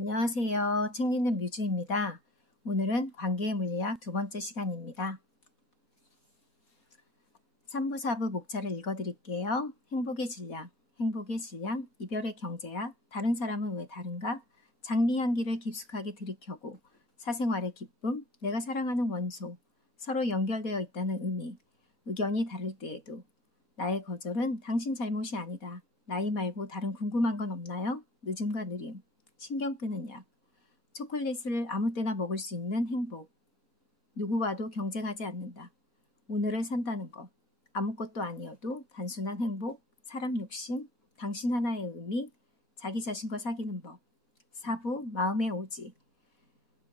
안녕하세요. 책 읽는 뮤즈입니다. 오늘은 관계의 물리학 두 번째 시간입니다. 3부, 4부 목차를 읽어드릴게요. 행복의 질량, 이별의 경제학, 다른 사람은 왜 다른가, 장미 향기를 깊숙하게 들이켜고, 사생활의 기쁨, 내가 사랑하는 원소, 서로 연결되어 있다는 의미, 의견이 다를 때에도, 나의 거절은 당신 잘못이 아니다. 나이 말고 다른 궁금한 건 없나요? 늦음과 느림, 신경 끄는 약, 초콜릿을 아무 때나 먹을 수 있는 행복, 누구와도 경쟁하지 않는다. 오늘을 산다는 것, 아무것도 아니어도 단순한 행복, 사람 욕심, 당신 하나의 의미, 자기 자신과 사귀는 법, 사부, 마음의 오지,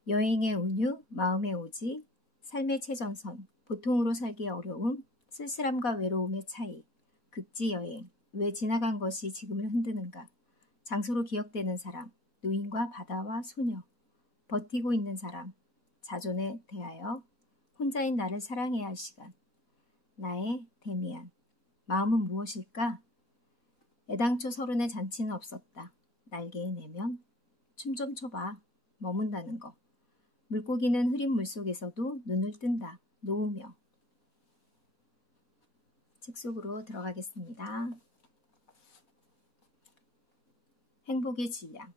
여행의 운유, 마음의 오지, 삶의 최전선, 보통으로 살기의 어려움, 쓸쓸함과 외로움의 차이, 극지 여행, 왜 지나간 것이 지금을 흔드는가, 장소로 기억되는 사람, 노인과 바다와 소녀, 버티고 있는 사람, 자존에 대하여, 혼자인 나를 사랑해야 할 시간, 나의 데미안, 마음은 무엇일까? 애당초 서른의 잔치는 없었다. 날개의 내면, 춤 좀 춰봐, 머문다는 거. 물고기는 흐린 물속에서도 눈을 뜬다, 놓으며. 책 속으로 들어가겠습니다. 행복의 질량.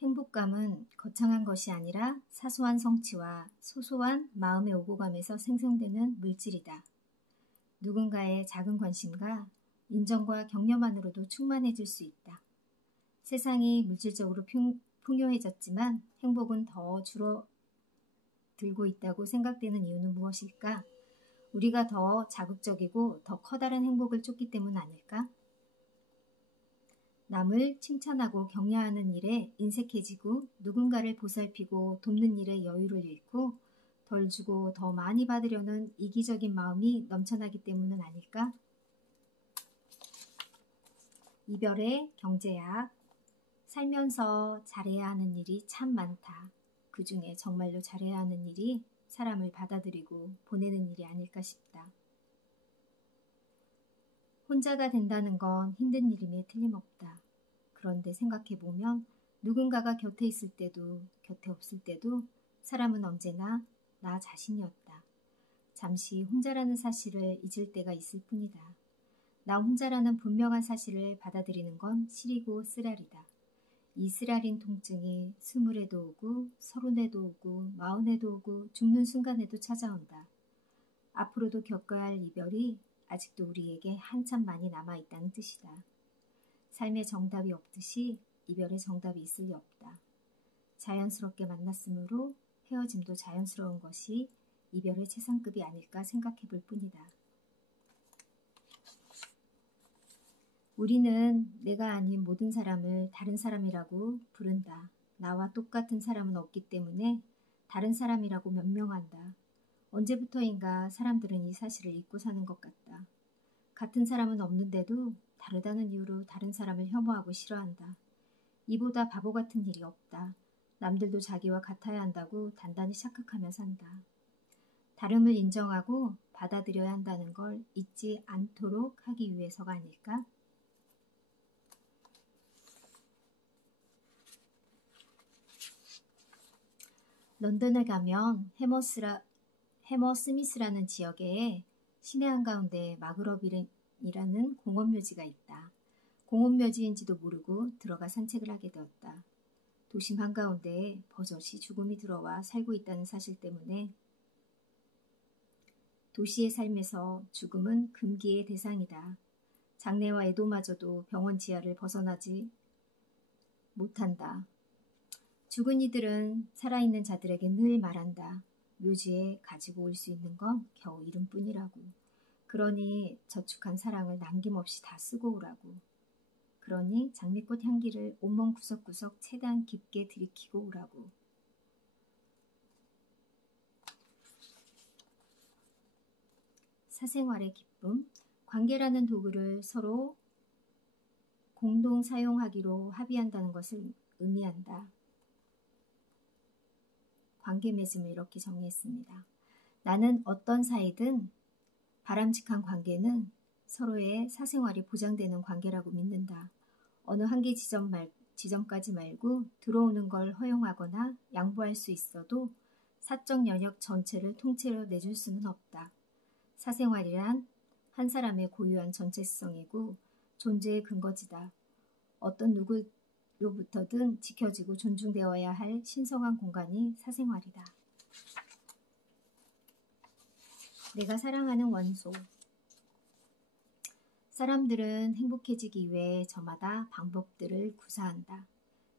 행복감은 거창한 것이 아니라 사소한 성취와 소소한 마음의 오고감에서 생성되는 물질이다. 누군가의 작은 관심과 인정과 격려만으로도 충만해질 수 있다. 세상이 물질적으로 풍요해졌지만 행복은 더 줄어들고 있다고 생각되는 이유는 무엇일까? 우리가 더 자극적이고 더 커다란 행복을 쫓기 때문 아닐까? 남을 칭찬하고 격려하는 일에 인색해지고 누군가를 보살피고 돕는 일에 여유를 잃고 덜 주고 더 많이 받으려는 이기적인 마음이 넘쳐나기 때문은 아닐까? 이별의 경제학. 살면서 잘해야 하는 일이 참 많다. 그 중에 정말로 잘해야 하는 일이 사람을 받아들이고 보내는 일이 아닐까 싶다. 혼자가 된다는 건 힘든 일임에 틀림없다. 그런데 생각해보면 누군가가 곁에 있을 때도 곁에 없을 때도 사람은 언제나 나 자신이었다. 잠시 혼자라는 사실을 잊을 때가 있을 뿐이다. 나 혼자라는 분명한 사실을 받아들이는 건 시리고 쓰라리다. 이 쓰라린 통증이 스물에도 오고 서른에도 오고 마흔에도 오고 죽는 순간에도 찾아온다. 앞으로도 겪어야 할 이별이 아직도 우리에게 한참 많이 남아있다는 뜻이다. 삶의 정답이 없듯이 이별의 정답이 있을 리 없다. 자연스럽게 만났으므로 헤어짐도 자연스러운 것이 이별의 최상급이 아닐까 생각해 볼 뿐이다. 우리는 내가 아닌 모든 사람을 다른 사람이라고 부른다. 나와 똑같은 사람은 없기 때문에 다른 사람이라고 명명한다. 언제부터인가 사람들은 이 사실을 잊고 사는 것 같다. 같은 사람은 없는데도 다르다는 이유로 다른 사람을 혐오하고 싫어한다. 이보다 바보 같은 일이 없다. 남들도 자기와 같아야 한다고 단단히 착각하며 산다. 다름을 인정하고 받아들여야 한다는 걸 잊지 않도록 하기 위해서가 아닐까? 런던을 가면 해머스미스라는 지역에 시내 한가운데 마그럽이라는 공원묘지가 있다. 공원묘지인지도 모르고 들어가 산책을 하게 되었다. 도심 한가운데에 버젓이 죽음이 들어와 살고 있다는 사실 때문에 도시의 삶에서 죽음은 금기의 대상이다. 장래와 애도마저도 병원 지하를 벗어나지 못한다. 죽은 이들은 살아있는 자들에게 늘 말한다. 묘지에 가지고 올 수 있는 건 겨우 이름뿐이라고. 그러니 저축한 사랑을 남김없이 다 쓰고 오라고. 그러니 장미꽃 향기를 온몸 구석구석 최대한 깊게 들이키고 오라고. 사생활의 기쁨. 관계라는 도구를 서로 공동 사용하기로 합의한다는 것을 의미한다. 관계 맺음을 이렇게 정리했습니다. 나는 어떤 사이든 바람직한 관계는 서로의 사생활이 보장되는 관계라고 믿는다. 어느 한계 지점까지 말고 들어오는 걸 허용하거나 양보할 수 있어도 사적 영역 전체를 통째로 내줄 수는 없다. 사생활이란 한 사람의 고유한 전체성이고 존재의 근거지다. 어떤 누구로부터든 지켜지고 존중되어야 할 신성한 공간이 사생활이다. 내가 사랑하는 원소. 사람들은 행복해지기 위해 저마다 방법들을 구사한다.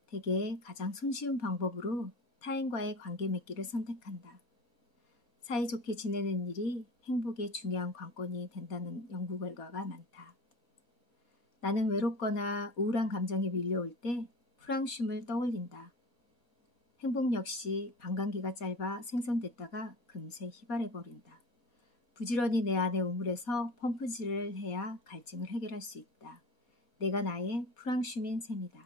대개 가장 손쉬운 방법으로 타인과의 관계 맺기를 선택한다. 사이좋게 지내는 일이 행복의 중요한 관건이 된다는 연구 결과가 많다. 나는 외롭거나 우울한 감정이 밀려올 때 프랑슘을 떠올린다. 행복 역시 반감기가 짧아 생성됐다가 금세 희발해버린다. 부지런히 내 안의 우물에서 펌프질을 해야 갈증을 해결할 수 있다. 내가 나의 프랑슘인 셈이다.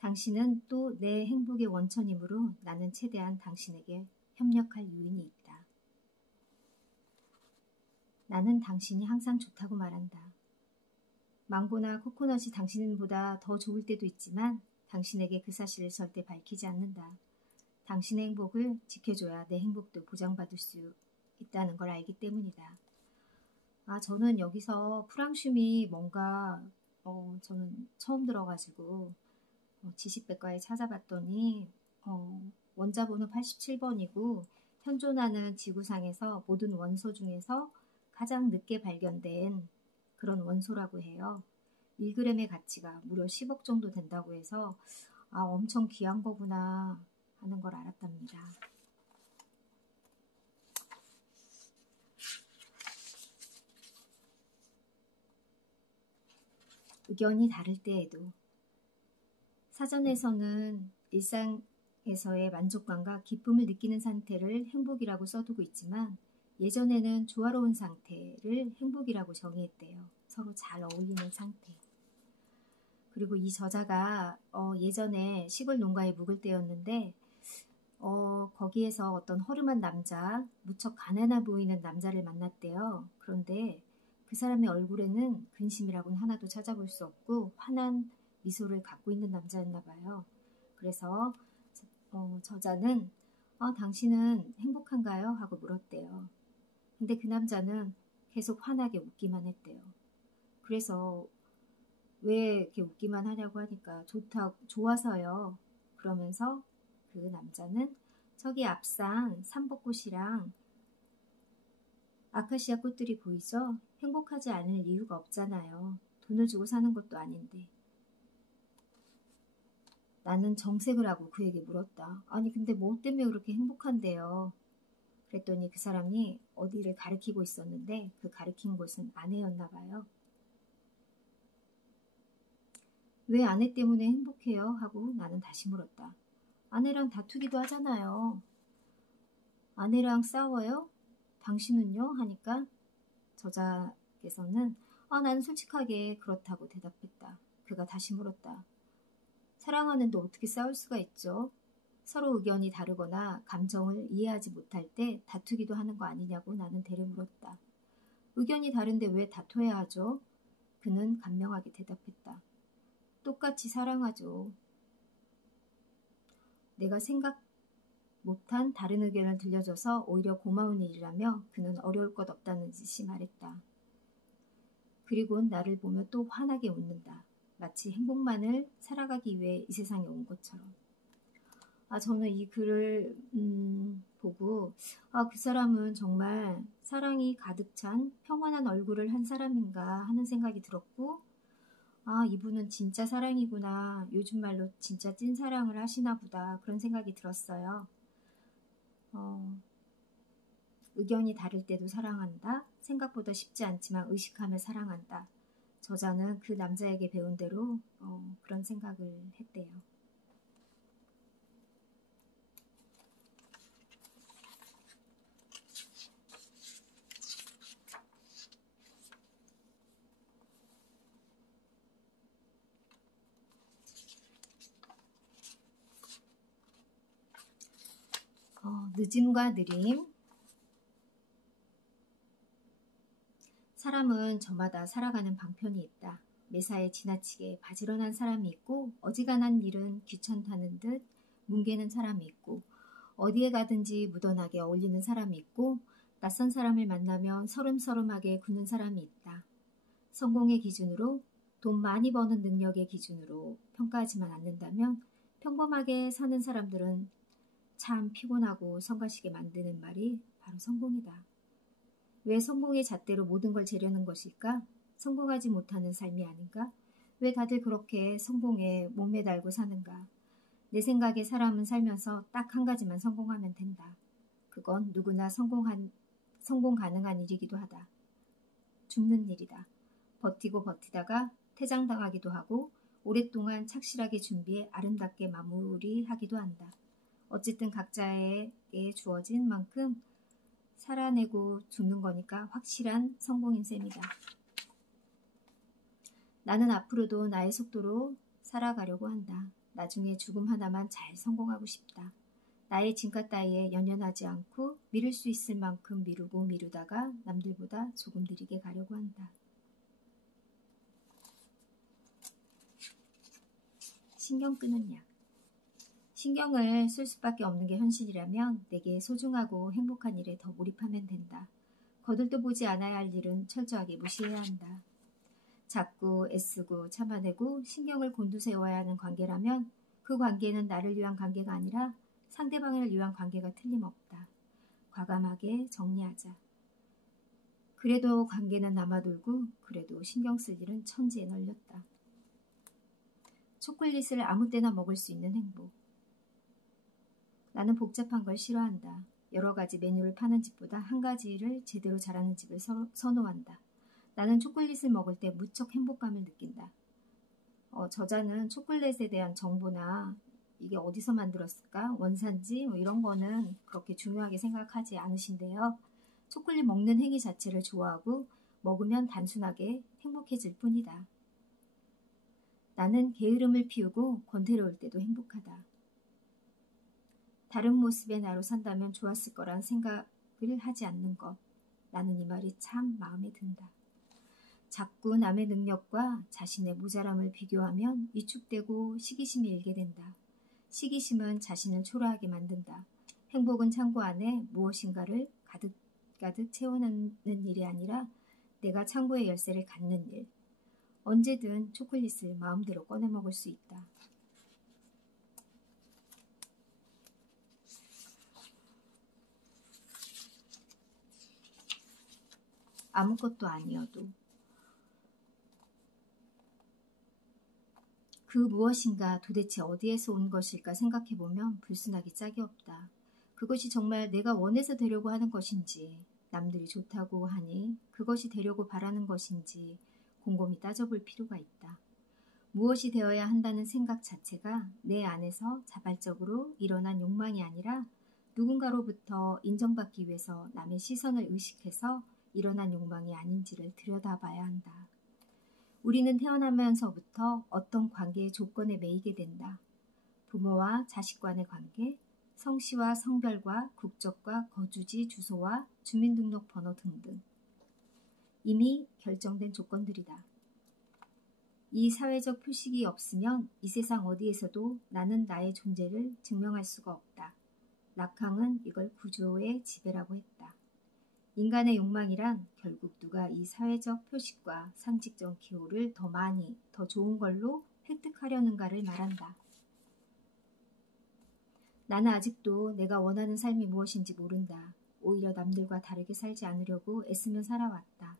당신은 또 내 행복의 원천이므로 나는 최대한 당신에게 협력할 요인이 있다. 나는 당신이 항상 좋다고 말한다. 망고나 코코넛이 당신보다 더 좋을 때도 있지만 당신에게 그 사실을 절대 밝히지 않는다. 당신의 행복을 지켜줘야 내 행복도 보장받을 수 있다는 걸 알기 때문이다. 저는 여기서 프랑슘이 뭔가 저는 처음 들어가지고 지식백과에 찾아봤더니 원자번호 87번이고 현존하는 지구상에서 모든 원소 중에서 가장 늦게 발견된 그런 원소라고 해요. 1g의 가치가 무려 10억 정도 된다고 해서 엄청 귀한 거구나 하는 걸 알았답니다. 의견이 다를 때에도 사전에서는 일상에서의 만족감과 기쁨을 느끼는 상태를 행복이라고 써두고 있지만 예전에는 조화로운 상태를 행복이라고 정의했대요. 서로 잘 어울리는 상태. 그리고 이 저자가 예전에 시골 농가에 묵을 때였는데 거기에서 어떤 허름한 남자, 무척 가난해 보이는 남자를 만났대요. 그런데 그 사람의 얼굴에는 근심이라고는 하나도 찾아볼 수 없고 환한 미소를 갖고 있는 남자였나 봐요. 그래서 저자는 당신은 행복한가요? 하고 물었대요. 근데 그 남자는 계속 환하게 웃기만 했대요. 그래서 왜 이렇게 웃기만 하냐고 하니까 좋아서요. 그러면서 그 남자는 저기 앞산 삼벚꽃이랑 아카시아 꽃들이 보이죠? 행복하지 않을 이유가 없잖아요. 돈을 주고 사는 것도 아닌데. 나는 정색을 하고 그에게 물었다. 아니 근데 뭐 때문에 그렇게 행복한데요? 그랬더니 그 사람이 어디를 가리키고 있었는데 그 가리킨 곳은 아내였나 봐요. 왜 아내 때문에 행복해요? 하고 나는 다시 물었다. 아내랑 다투기도 하잖아요. 아내랑 싸워요? 당신은요? 하니까 저자께서는 나는 솔직하게 그렇다고 대답했다. 그가 다시 물었다. 사랑하는데 어떻게 싸울 수가 있죠? 서로 의견이 다르거나 감정을 이해하지 못할 때 다투기도 하는 거 아니냐고 나는 대려 물었다. 의견이 다른데 왜 다퉈야 하죠? 그는 간명하게 대답했다. 똑같이 사랑하죠. 내가 생각 못한 다른 의견을 들려줘서 오히려 고마운 일이라며 그는 어려울 것 없다는 듯이 말했다. 그리고는 나를 보며 또 환하게 웃는다. 마치 행복만을 살아가기 위해 이 세상에 온 것처럼. 저는 이 글을 보고 그 사람은 정말 사랑이 가득 찬 평안한 얼굴을 한 사람인가 하는 생각이 들었고 이분은 진짜 사랑이구나. 요즘 말로 진짜 찐 사랑을 하시나 보다. 그런 생각이 들었어요. 의견이 다를 때도 사랑한다. 생각보다 쉽지 않지만 의식하며 사랑한다. 저자는 그 남자에게 배운 대로 그런 생각을 했대요. 늦음과 느림. 사람은 저마다 살아가는 방편이 있다. 매사에 지나치게 바지런한 사람이 있고 어지간한 일은 귀찮다는 듯 뭉개는 사람이 있고 어디에 가든지 무던하게 어울리는 사람이 있고 낯선 사람을 만나면 서름서름하게 굽는 사람이 있다. 성공의 기준으로 돈 많이 버는 능력의 기준으로 평가하지만 않는다면 평범하게 사는 사람들은 참 피곤하고 성가시게 만드는 말이 바로 성공이다. 왜 성공의 잣대로 모든 걸 재려는 것일까? 성공하지 못하는 삶이 아닌가? 왜 다들 그렇게 성공에 목매달고 사는가? 내 생각에 사람은 살면서 딱 한 가지만 성공하면 된다. 그건 누구나 성공 가능한 일이기도 하다. 죽는 일이다. 버티고 버티다가 퇴장당하기도 하고 오랫동안 착실하게 준비해 아름답게 마무리하기도 한다. 어쨌든 각자에게 주어진 만큼 살아내고 죽는 거니까 확실한 성공인 셈이다. 나는 앞으로도 나의 속도로 살아가려고 한다. 나중에 죽음 하나만 잘 성공하고 싶다. 나의 진가 따위에 연연하지 않고 미룰 수 있을 만큼 미루고 미루다가 남들보다 조금 느리게 가려고 한다. 신경 끄는 약. 신경을 쓸 수밖에 없는 게 현실이라면 내게 소중하고 행복한 일에 더 몰입하면 된다. 거들떠 보지 않아야 할 일은 철저하게 무시해야 한다. 자꾸 애쓰고 참아내고 신경을 곤두세워야 하는 관계라면 그 관계는 나를 위한 관계가 아니라 상대방을 위한 관계가 틀림없다. 과감하게 정리하자. 그래도 관계는 남아돌고 그래도 신경 쓸 일은 천지에 널렸다. 초콜릿을 아무 때나 먹을 수 있는 행복. 나는 복잡한 걸 싫어한다. 여러 가지 메뉴를 파는 집보다 한 가지를 제대로 잘하는 집을 선호한다. 나는 초콜릿을 먹을 때 무척 행복감을 느낀다. 저자는 초콜릿에 대한 정보나 이게 어디서 만들었을까? 원산지 이런 거는 그렇게 중요하게 생각하지 않으신데요. 초콜릿 먹는 행위 자체를 좋아하고 먹으면 단순하게 행복해질 뿐이다. 나는 게으름을 피우고 권태로울 때도 행복하다. 다른 모습의 나로 산다면 좋았을 거란 생각을 하지 않는 것. 나는 이 말이 참 마음에 든다. 자꾸 남의 능력과 자신의 모자람을 비교하면 위축되고 시기심이 일게 된다. 시기심은 자신을 초라하게 만든다. 행복은 창고 안에 무엇인가를 가득 채워넣는 일이 아니라 내가 창고의 열쇠를 갖는 일. 언제든 초콜릿을 마음대로 꺼내 먹을 수 있다. 아무것도 아니어도 그 무엇인가 도대체 어디에서 온 것일까 생각해보면 불순하기 짝이 없다. 그것이 정말 내가 원해서 되려고 하는 것인지, 남들이 좋다고 하니 그것이 되려고 바라는 것인지 곰곰이 따져볼 필요가 있다. 무엇이 되어야 한다는 생각 자체가 내 안에서 자발적으로 일어난 욕망이 아니라 누군가로부터 인정받기 위해서 남의 시선을 의식해서 일어난 욕망이 아닌지를 들여다봐야 한다. 우리는 태어나면서부터 어떤 관계의 조건에 매이게 된다. 부모와 자식 간의 관계, 성씨와 성별과 국적과 거주지 주소와 주민등록번호 등등. 이미 결정된 조건들이다. 이 사회적 표식이 없으면 이 세상 어디에서도 나는 나의 존재를 증명할 수가 없다. 락항은 이걸 구조의 지배라고 했다. 인간의 욕망이란 결국 누가 이 사회적 표식과 상식적 기호를 더 많이, 더 좋은 걸로 획득하려는가를 말한다. 나는 아직도 내가 원하는 삶이 무엇인지 모른다. 오히려 남들과 다르게 살지 않으려고 애쓰며 살아왔다.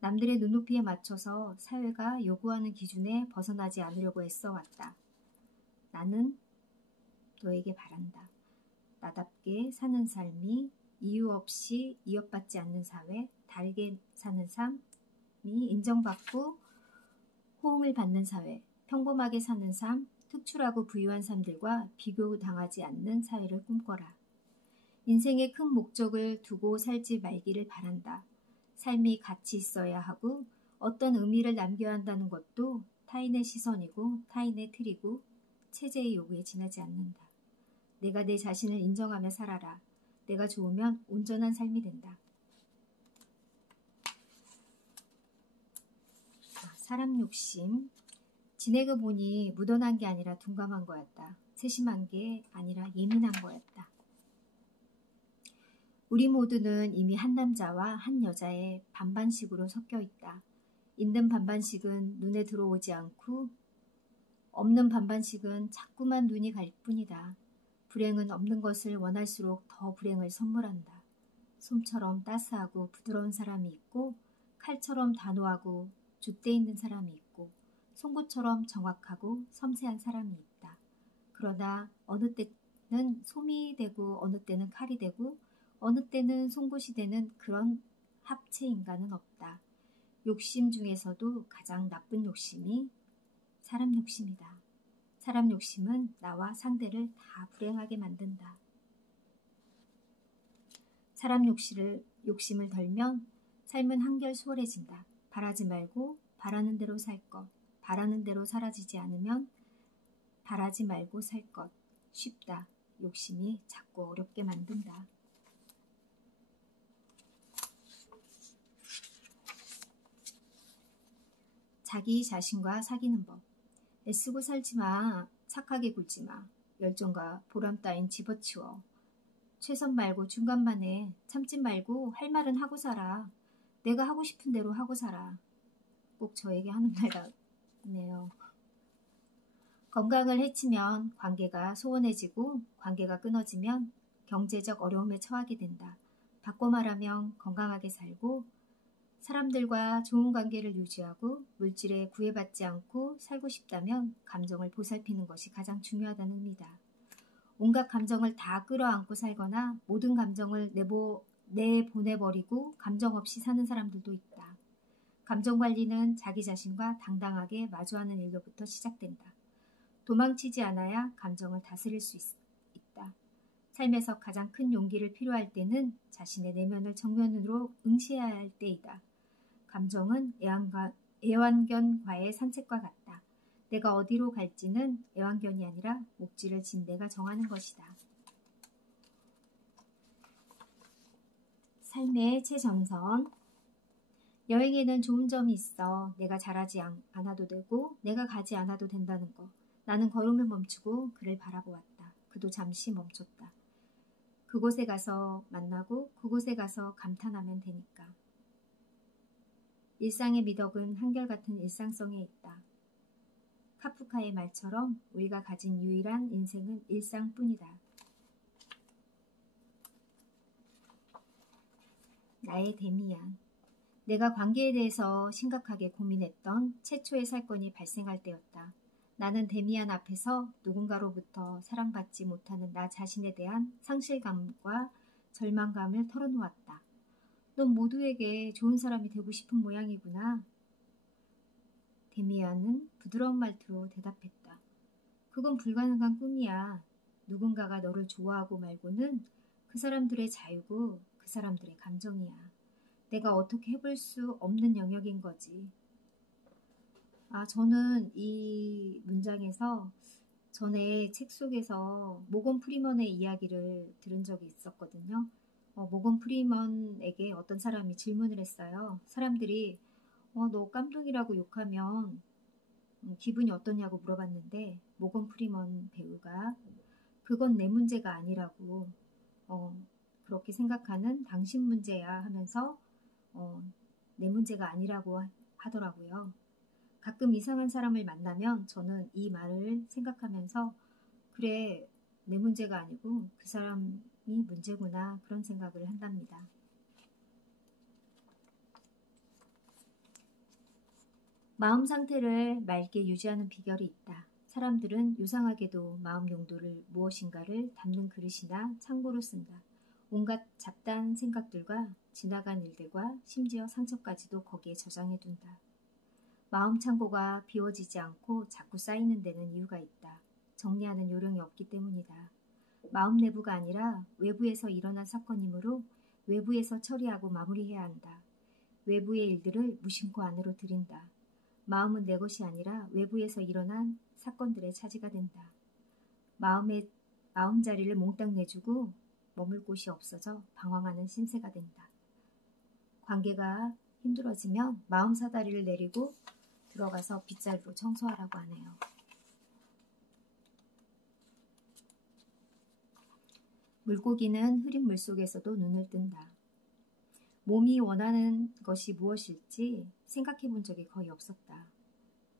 남들의 눈높이에 맞춰서 사회가 요구하는 기준에 벗어나지 않으려고 애써왔다. 나는 너에게 바란다. 나답게 사는 삶이 이유 없이 이어받지 않는 사회, 다르게 사는 삶이 인정받고 호응을 받는 사회, 평범하게 사는 삶, 특출하고 부유한 삶들과 비교당하지 않는 사회를 꿈꿔라. 인생에 큰 목적을 두고 살지 말기를 바란다. 삶이 가치 있어야 하고 어떤 의미를 남겨야 한다는 것도 타인의 시선이고 타인의 틀이고 체제의 요구에 지나지 않는다. 내가 내 자신을 인정하며 살아라. 내가 좋으면 온전한 삶이 된다. 사람 욕심. 지내고 보니 묻어난 게 아니라 둔감한 거였다. 세심한 게 아니라 예민한 거였다. 우리 모두는 이미 한 남자와 한 여자의 반반씩으로 섞여 있다. 있는 반반씩은 눈에 들어오지 않고 없는 반반씩은 자꾸만 눈이 갈 뿐이다. 불행은 없는 것을 원할수록 더 불행을 선물한다. 솜처럼 따스하고 부드러운 사람이 있고 칼처럼 단호하고 줏대 있는 사람이 있고 송곳처럼 정확하고 섬세한 사람이 있다. 그러나 어느 때는 솜이 되고 어느 때는 칼이 되고 어느 때는 송곳이 되는 그런 합체 인간은 없다. 욕심 중에서도 가장 나쁜 욕심이 사람 욕심이다. 사람 욕심은 나와 상대를 다 불행하게 만든다. 사람 욕심을 덜면 삶은 한결 수월해진다. 바라지 말고 바라는 대로 살 것. 바라는 대로 사라지지 않으면 바라지 말고 살 것. 쉽다. 욕심이 자꾸 어렵게 만든다. 자기 자신과 사귀는 법. 애쓰고 살지 마. 착하게 굴지 마. 열정과 보람 따윈 집어치워. 최선 말고 중간만 해. 참지 말고 할 말은 하고 살아. 내가 하고 싶은 대로 하고 살아. 꼭 저에게 하는 말 같네요. 건강을 해치면 관계가 소원해지고 관계가 끊어지면 경제적 어려움에 처하게 된다. 바꿔 말하면 건강하게 살고 사람들과 좋은 관계를 유지하고 물질에 구애받지 않고 살고 싶다면 감정을 보살피는 것이 가장 중요하다는 의미다. 온갖 감정을 다 끌어안고 살거나 모든 감정을 내보내버리고 감정 없이 사는 사람들도 있다. 감정 관리는 자기 자신과 당당하게 마주하는 일로부터 시작된다. 도망치지 않아야 감정을 다스릴 수 있다. 삶에서 가장 큰 용기를 필요할 때는 자신의 내면을 정면으로 응시해야 할 때이다. 감정은 애완견과의 산책과 같다. 내가 어디로 갈지는 애완견이 아니라 목줄을 진 내가 정하는 것이다. 삶의 최전선. 여행에는 좋은 점이 있어. 내가 잘하지 않아도 되고 내가 가지 않아도 된다는 거. 나는 걸음을 멈추고 그를 바라보았다. 그도 잠시 멈췄다. 그곳에 가서 만나고 그곳에 가서 감탄하면 되니까. 일상의 미덕은 한결같은 일상성에 있다. 카프카의 말처럼 우리가 가진 유일한 인생은 일상뿐이다. 나의 데미안. 내가 관계에 대해서 심각하게 고민했던 최초의 사건이 발생할 때였다. 나는 데미안 앞에서 누군가로부터 사랑받지 못하는 나 자신에 대한 상실감과 절망감을 털어놓았다. 넌 모두에게 좋은 사람이 되고 싶은 모양이구나. 데미안은 부드러운 말투로 대답했다. 그건 불가능한 꿈이야. 누군가가 너를 좋아하고 말고는 그 사람들의 자유고 그 사람들의 감정이야. 내가 어떻게 해볼 수 없는 영역인 거지. 저는 이 문장에서 전에 책 속에서 모건 프리먼의 이야기를 들은 적이 있었거든요. 모건 프리먼에게 어떤 사람이 질문을 했어요. 사람들이 너 깜둥이라고 욕하면 기분이 어떠냐고 물어봤는데 모건 프리먼 배우가 그건 내 문제가 아니라고 그렇게 생각하는 당신 문제야 하면서 내 문제가 아니라고 하더라고요. 가끔 이상한 사람을 만나면 저는 이 말을 생각하면서 그래, 내 문제가 아니고 그 사람이 문제구나 그런 생각을 한답니다. 마음 상태를 맑게 유지하는 비결이 있다. 사람들은 유상하게도 마음 용도를 무엇인가를 담는 그릇이나 창고로 쓴다. 온갖 잡다한 생각들과 지나간 일들과 심지어 상처까지도 거기에 저장해둔다. 마음 창고가 비워지지 않고 자꾸 쌓이는 데는 이유가 있다. 정리하는 요령이 없기 때문이다. 마음 내부가 아니라 외부에서 일어난 사건이므로 외부에서 처리하고 마무리해야 한다. 외부의 일들을 무심코 안으로 들인다. 마음은 내 것이 아니라 외부에서 일어난 사건들의 차지가 된다. 마음자리를 몽땅 내주고 머물 곳이 없어져 방황하는 신세가 된다. 관계가 힘들어지면 마음 사다리를 내리고 들어가서 빗자루로 청소하라고 하네요. 물고기는 흐린 물속에서도 눈을 뜬다. 몸이 원하는 것이 무엇일지 생각해 본 적이 거의 없었다.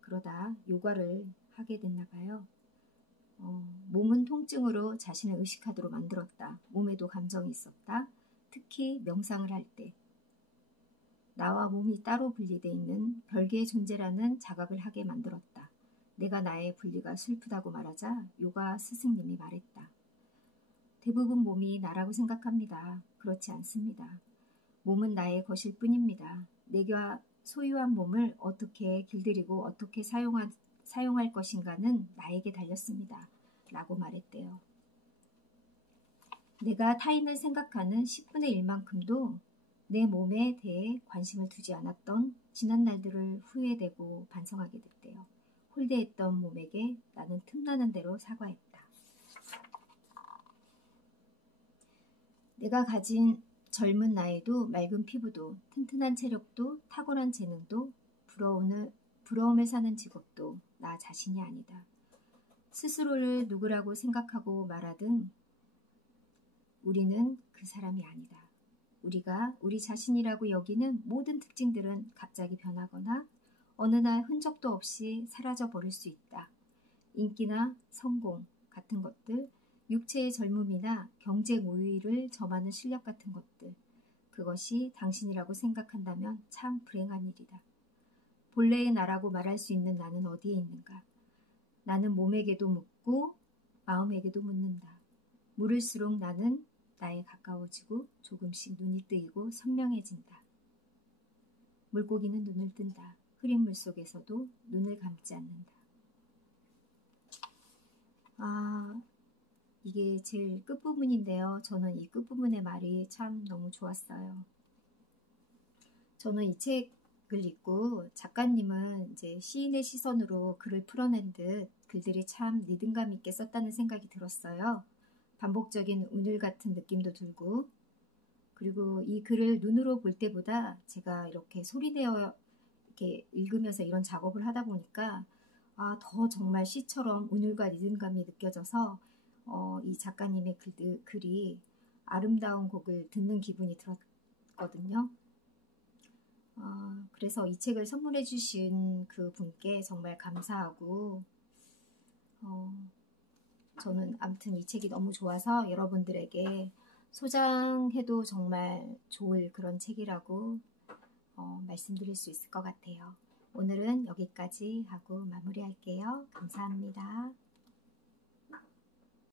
그러다 요가를 하게 됐나 봐요. 몸은 통증으로 자신을 의식하도록 만들었다. 몸에도 감정이 있었다. 특히 명상을 할 때. 나와 몸이 따로 분리되어 있는 별개의 존재라는 자각을 하게 만들었다. 내가 나의 분리가 슬프다고 말하자 요가 스승님이 말했다. 대부분 몸이 나라고 생각합니다. 그렇지 않습니다. 몸은 나의 것일 뿐입니다. 내가 소유한 몸을 어떻게 길들이고 어떻게 사용할 것인가는 나에게 달렸습니다. 라고 말했대요. 내가 타인을 생각하는 10분의 1만큼도 내 몸에 대해 관심을 두지 않았던 지난 날들을 후회되고 반성하게 됐대요. 홀대했던 몸에게 나는 틈나는 대로 사과했다. 내가 가진 젊은 나이도 맑은 피부도 튼튼한 체력도 탁월한 재능도 부러움을 사는 직업도 나 자신이 아니다. 스스로를 누구라고 생각하고 말하든 우리는 그 사람이 아니다. 우리가 우리 자신이라고 여기는 모든 특징들은 갑자기 변하거나 어느 날 흔적도 없이 사라져 버릴 수 있다. 인기나 성공 같은 것들, 육체의 젊음이나 경쟁 우위를 점하는 실력 같은 것들, 그것이 당신이라고 생각한다면 참 불행한 일이다. 본래의 나라고 말할 수 있는 나는 어디에 있는가? 나는 몸에게도 묻고 마음에게도 묻는다. 물을수록 나는 나에 가까워지고 조금씩 눈이 뜨이고 선명해진다. 물고기는 눈을 뜬다. 흐린 물속에서도 눈을 감지 않는다. 이게 제일 끝부분인데요. 저는 이 끝부분의 말이 참 너무 좋았어요. 저는 이 책을 읽고 작가님은 이제 시인의 시선으로 글을 풀어낸 듯 글들이 참 리듬감 있게 썼다는 생각이 들었어요. 반복적인 운율 같은 느낌도 들고, 그리고 이 글을 눈으로 볼 때보다 제가 이렇게 소리내어 이렇게 읽으면서 이런 작업을 하다 보니까 더 정말 시처럼 운율과 리듬감이 느껴져서 이 작가님의 글이 아름다운 곡을 듣는 기분이 들었거든요. 그래서 이 책을 선물해 주신 그 분께 정말 감사하고 저는 아무튼 이 책이 너무 좋아서 여러분들에게 소장해도 정말 좋을 그런 책이라고 말씀드릴 수 있을 것 같아요. 오늘은 여기까지 하고 마무리할게요. 감사합니다.